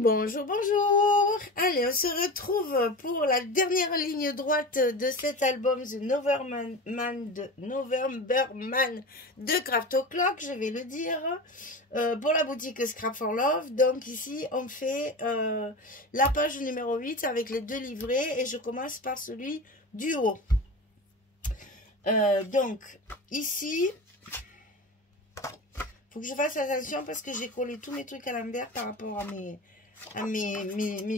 Bonjour, bonjour. Allez, on se retrouve pour la dernière ligne droite de cet album The Novemberman de Craft O'Clock, je vais le dire, pour la boutique Scrap for Love. Donc ici, on fait la page numéro 8 avec les deux livrets et je commence par celui du haut. Donc ici, faut que je fasse attention parce que j'ai collé tous mes trucs à l'envers par rapport à mes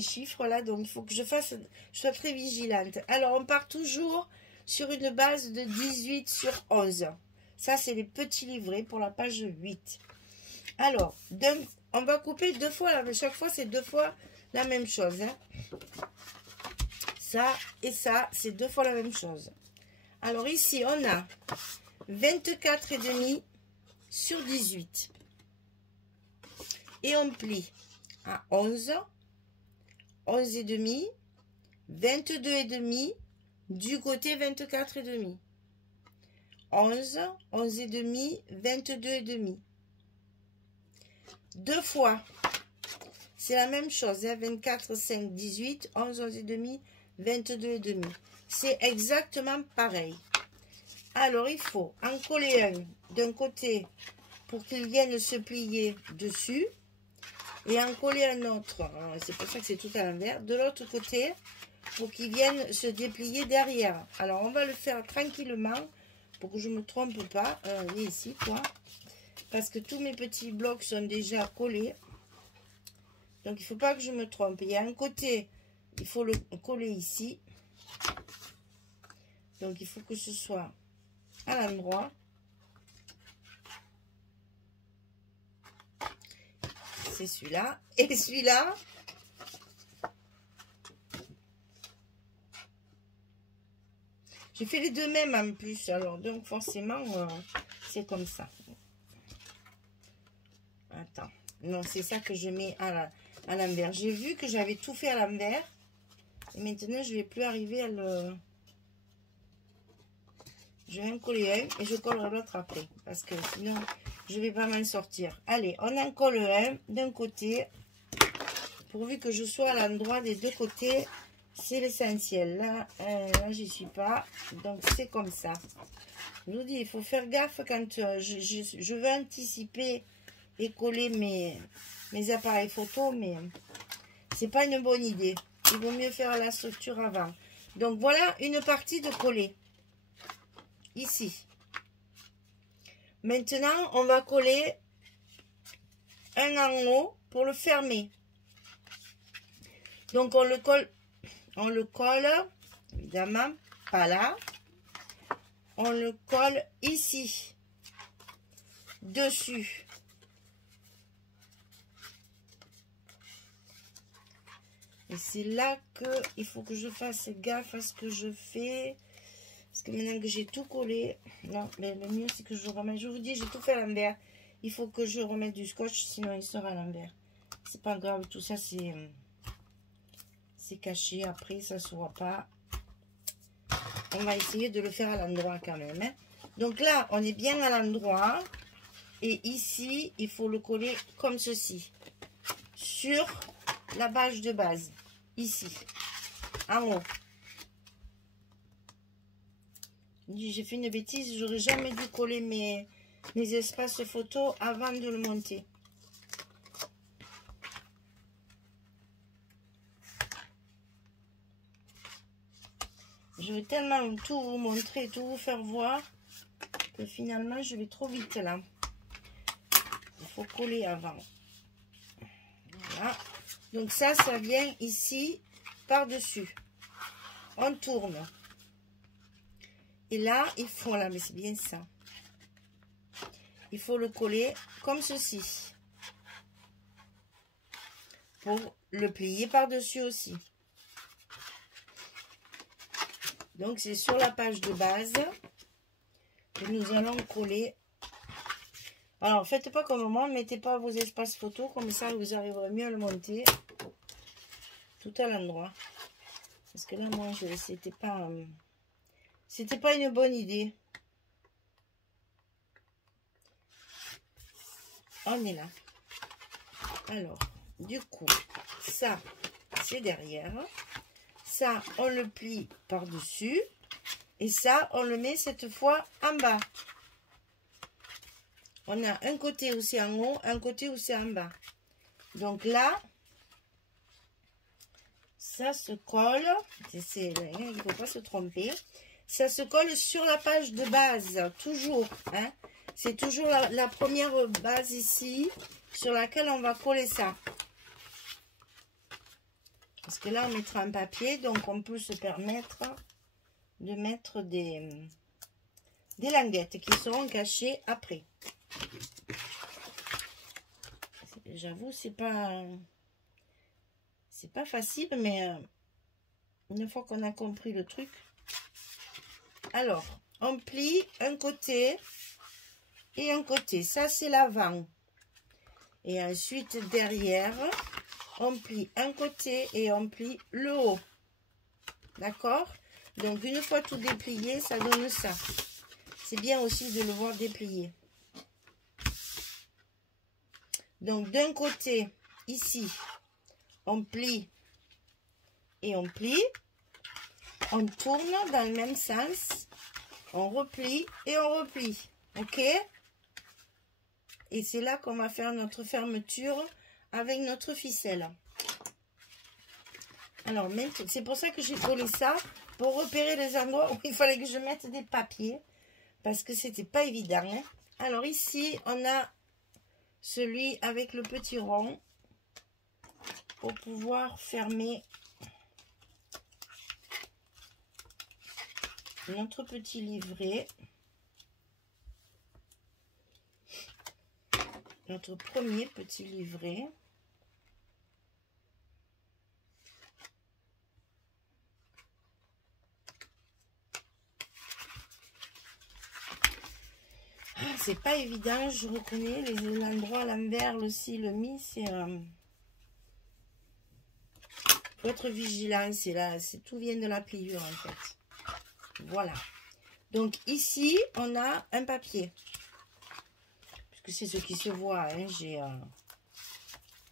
chiffres là, donc il faut que je sois très vigilante. Alors on part toujours sur une base de 18 sur 11. Ça c'est les petits livrets pour la page 8. Alors on va couper deux fois, chaque fois c'est deux fois la même chose, hein. Ça et ça c'est deux fois la même chose. Alors ici on a 24,5 sur 18 et on plie à 11, 11,5, 22,5 du côté 24,5, 11, 11,5, 22,5. Deux fois, c'est la même chose, hein, 24, 5, 18, 11, 11,5, 22,5. C'est exactement pareil. Alors, il faut en coller un d'un côté pour qu'il vienne se plier dessus et en coller un autre, c'est pour ça que c'est tout à l'envers, de l'autre côté pour qu'il vienne se déplier derrière. Alors, on va le faire tranquillement pour que je ne me trompe pas. Et ici, quoi, parce que tous mes petits blocs sont déjà collés. Donc, il ne faut pas que je me trompe. Il y a un côté, il faut le coller ici. Donc, il faut que ce soit à l'endroit. C'est celui-là. Et celui-là, j'ai fait les deux mêmes en plus. Alors, donc, forcément, c'est comme ça. Attends. Non, c'est ça que je mets à l'envers. J'ai vu que j'avais tout fait à l'envers. Et maintenant, je ne vais plus arriver à le... Je vais en coller un et je collerai l'autre après. Parce que sinon, je ne vais pas m'en sortir. Allez, on en colle un d'un côté. Pourvu que je sois à l'endroit des deux côtés. C'est l'essentiel. Là, j'y suis pas. Donc, c'est comme ça. Je vous dis, il faut faire gaffe quand je veux anticiper et coller mes appareils photo. Mais c'est pas une bonne idée. Il vaut mieux faire la structure avant. Donc, voilà une partie de coller. Ici. Maintenant, on va coller un en haut pour le fermer. Donc, on le colle, évidemment, pas là. On le colle ici, dessus. Et c'est là qu'il faut que je fasse gaffe à ce que je fais. Parce que maintenant que j'ai tout collé, non, mais le mieux c'est que je remette. Je vous dis, j'ai tout fait à l'envers. Il faut que je remette du scotch, sinon il sera à l'envers. C'est pas grave, tout ça c'est caché. Après, ça se voit pas. On va essayer de le faire à l'endroit quand même, hein. Donc là, on est bien à l'endroit. Et ici, il faut le coller comme ceci. Sur la page de base. Ici. En haut. J'ai fait une bêtise, j'aurais jamais dû coller mes espaces photos avant de le monter. Je vais tellement tout vous montrer, tout vous faire voir, que finalement je vais trop vite là. Il faut coller avant. Voilà. Donc ça vient ici, par-dessus. On tourne. Et là, il faut, là, mais c'est bien ça. Il faut le coller comme ceci. Pour le plier par-dessus aussi. Donc, c'est sur la page de base que nous allons coller. Alors, faites pas comme moi, mettez pas vos espaces photos, comme ça, vous arriverez mieux à le monter. Tout à l'endroit. Parce que là, moi, c'était pas une bonne idée. On est là. Alors, du coup, ça, c'est derrière. Ça, on le plie par-dessus. Et ça, on le met cette fois en bas. On a un côté où c'est en haut, un côté où c'est en bas. Donc là, ça se colle. Il ne faut pas se tromper. Ça se colle sur la page de base, toujours. Hein. C'est toujours la première base ici, sur laquelle on va coller ça. Parce que là, on mettra un papier, donc on peut se permettre de mettre des languettes qui seront cachées après. J'avoue, c'est pas facile, mais une fois qu'on a compris le truc. Alors, on plie un côté et un côté. Ça, c'est l'avant. Et ensuite, derrière, on plie un côté et on plie le haut. D'accord? Donc, une fois tout déplié, ça donne ça. C'est bien aussi de le voir déplié. Donc, d'un côté, ici, on plie et on plie. On tourne dans le même sens. On replie et on replie. OK? Et c'est là qu'on va faire notre fermeture avec notre ficelle. Alors, c'est pour ça que j'ai collé ça, pour repérer les endroits où il fallait que je mette des papiers. Parce que c'était pas évident. Hein? Alors ici, on a celui avec le petit rond pour pouvoir fermer notre petit livret. Notre premier petit livret. Ah, c'est pas évident, je reconnais l'endroit à l'envers, le ci, le mi, c'est faut être vigilant, c'est là, tout vient de la pliure en fait. Voilà. Donc ici, on a un papier. Puisque c'est ce qui se voit. Hein.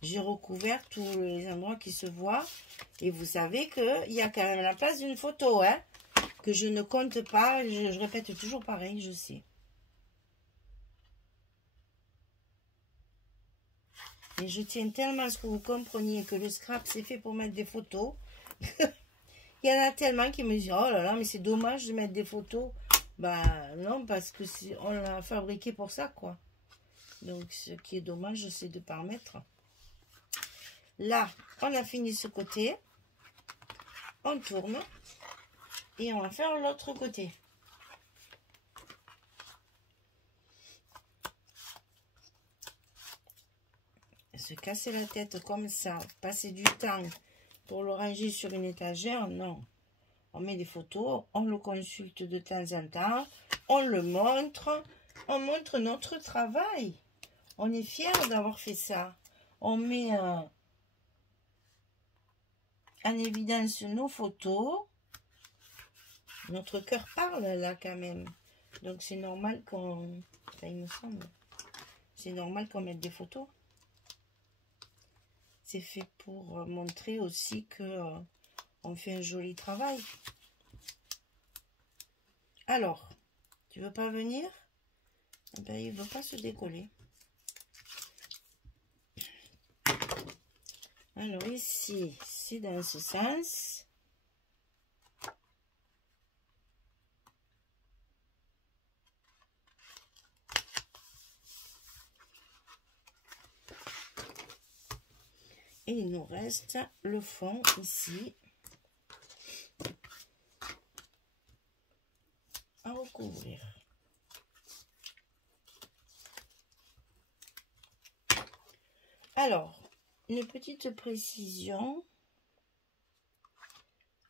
J'ai recouvert tous les endroits qui se voient. Et vous savez qu'il y a quand même la place d'une photo. Hein, que je ne compte pas. Je répète toujours pareil, je sais. Et je tiens tellement à ce que vous compreniez que le scrap, c'est fait pour mettre des photos. Il y en a tellement qui me disent, oh là là, mais c'est dommage de mettre des photos. Bah non, parce que on l'a fabriqué pour ça, quoi. Donc, ce qui est dommage, c'est de ne pas en mettre. Là, on a fini ce côté. On tourne. Et on va faire l'autre côté. Se casser la tête comme ça, passer du temps pour le ranger sur une étagère, non. On met des photos, on le consulte de temps en temps, on le montre, on montre notre travail. On est fiers d'avoir fait ça. On met en évidence nos photos. Notre cœur parle là quand même. Donc c'est normal qu'on... Enfin, il me semble. C'est normal qu'on mette des photos. C'est fait pour montrer aussi que on fait un joli travail. Alors, tu veux pas venir? Eh ben, il ne veut pas se décoller. Alors ici, c'est dans ce sens. Et il nous reste le fond ici à recouvrir. Alors, une petite précision.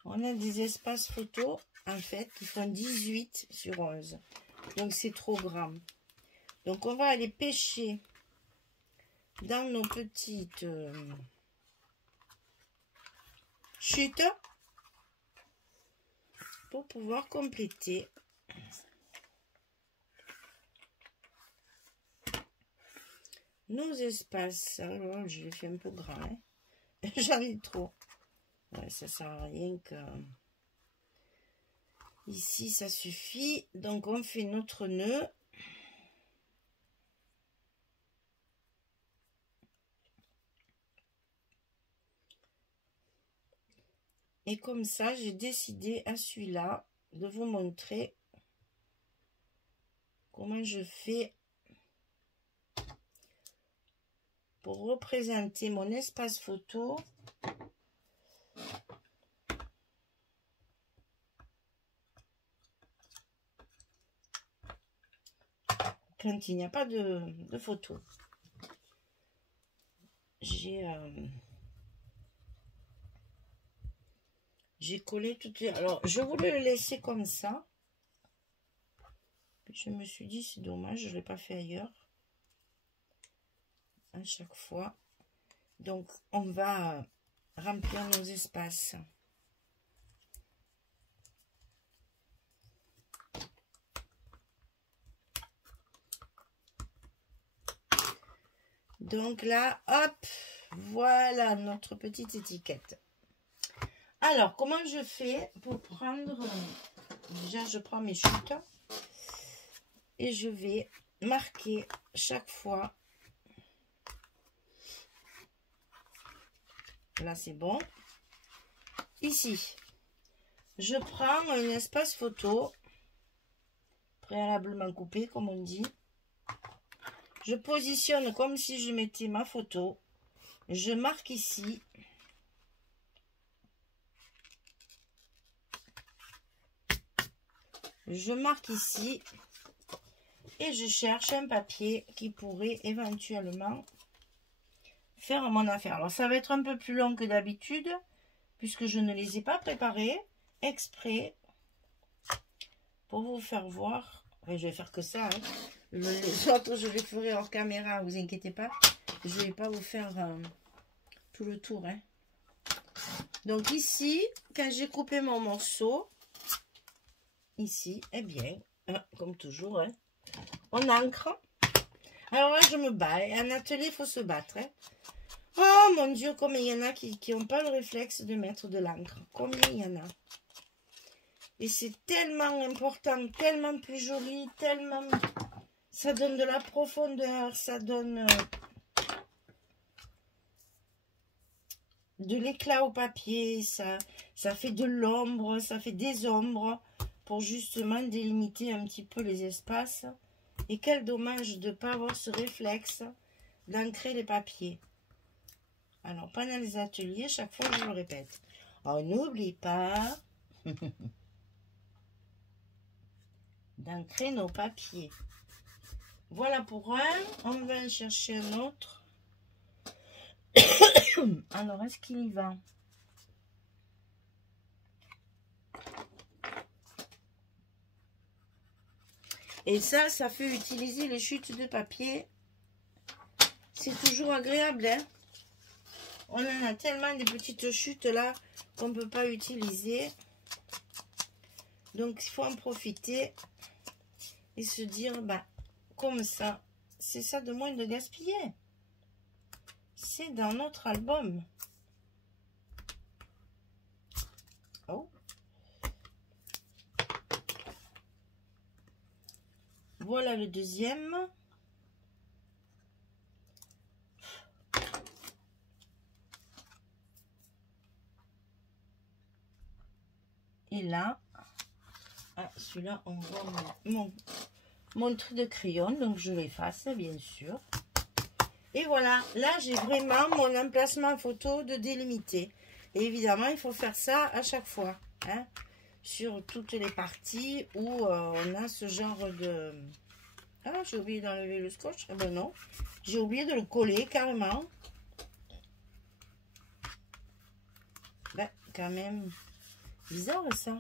On a des espaces photos, en fait, qui font 18 sur 11. Donc, c'est trop grand. Donc, on va aller pêcher dans nos petites chutes pour pouvoir compléter nos espaces. Alors, je l'ai fait un peu grand. Hein. J'en ai trop. Ouais, ça sert à rien que... Ici, ça suffit. Donc, on fait notre nœud. Et comme ça, j'ai décidé à celui-là de vous montrer comment je fais pour représenter mon espace photo. Quand il n'y a pas de photo. J'ai collé toutes les... Alors, je voulais le laisser comme ça. Puis je me suis dit, c'est dommage, je ne l'ai pas fait ailleurs. À chaque fois. Donc, on va remplir nos espaces. Donc là, hop, voilà notre petite étiquette. Alors, comment je fais pour prendre... Déjà, je prends mes chutes et je vais marquer chaque fois. Là, c'est bon. Ici, je prends un espace photo préalablement coupé, comme on dit. Je positionne comme si je mettais ma photo. Je marque ici. Je marque ici. Et je cherche un papier qui pourrait éventuellement faire mon affaire. Alors, ça va être un peu plus long que d'habitude, puisque je ne les ai pas préparés exprès pour vous faire voir. Enfin, je vais faire que ça. Hein. Les autres, je les ferai hors caméra, vous inquiétez pas. Je ne vais pas vous faire tout le tour. Hein. Donc ici, quand j'ai coupé mon morceau, ici, eh bien, comme toujours, hein, on ancre. Alors là, je me bats. En atelier, il faut se battre. Hein. Oh mon Dieu, combien il y en a qui n'ont pas le réflexe de mettre de l'encre. Combien il y en a. Et c'est tellement important, tellement plus joli, tellement... Ça donne de la profondeur, ça donne de l'éclat au papier, ça fait de l'ombre, ça fait des ombres pour justement délimiter un petit peu les espaces. Et quel dommage de ne pas avoir ce réflexe d'ancrer les papiers. Alors, pendant les ateliers, chaque fois je le répète. On n'oublie pas d'ancrer nos papiers. Voilà pour un. On va en chercher un autre. Alors, est-ce qu'il y va? Et ça fait utiliser les chutes de papier. C'est toujours agréable, hein? On en a tellement des petites chutes là qu'on ne peut pas utiliser. Donc, il faut en profiter et se dire, bah, comme ça, c'est ça de moins de gaspiller. C'est dans notre album. Oh. Voilà le deuxième. Et là, celui-là, on voit mon trait de crayon, donc je l'efface, bien sûr. Et voilà, là, j'ai vraiment mon emplacement photo de délimité. Et évidemment, il faut faire ça à chaque fois, hein, sur toutes les parties où on a ce genre de... Ah, j'ai oublié d'enlever le scotch. Ah ben non, j'ai oublié de le coller carrément. Ben, quand même, bizarre ça.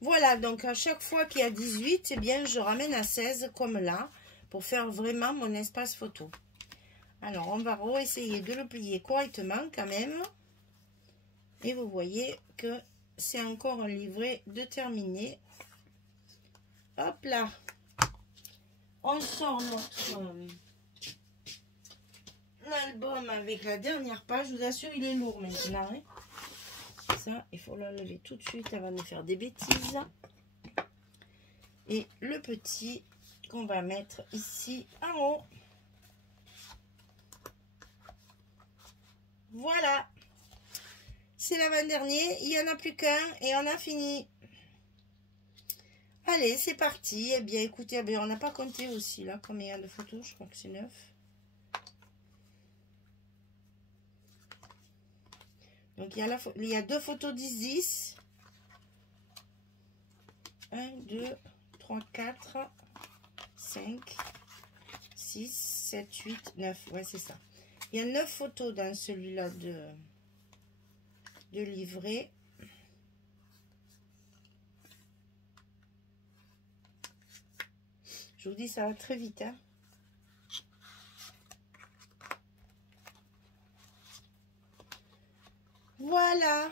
Voilà, donc à chaque fois qu'il y a 18, eh bien, je ramène à 16 comme là, pour faire vraiment mon espace photo. Alors, on va essayer de le plier correctement quand même. Et vous voyez que c'est encore un livret de terminé. Hop là. On sort album avec la dernière page. Je vous assure, il est lourd maintenant. Hein. Ça, il faut l'enlever tout de suite avant de faire des bêtises. Et le petit qu'on va mettre ici en haut. Voilà. C'est l'avant-dernier. Il n'y en a plus qu'un et on a fini. Allez, c'est parti. Eh bien, écoutez, on n'a pas compté aussi, là, combien il y a de photos. Je crois que c'est 9. Donc, il y a 2 photos 10-10. 1, 2, 3, 4, 5, 6, 7, 8, 9. Ouais, c'est ça. Il y a 9 photos dans celui-là de livret. Je vous dis, ça va très vite. Hein. Voilà.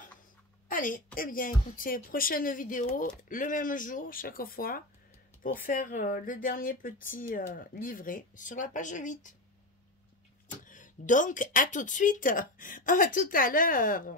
Allez, eh bien, écoutez, prochaine vidéo, le même jour, chaque fois, pour faire le dernier petit livret sur la page 8. Donc, à tout de suite. À tout à l'heure.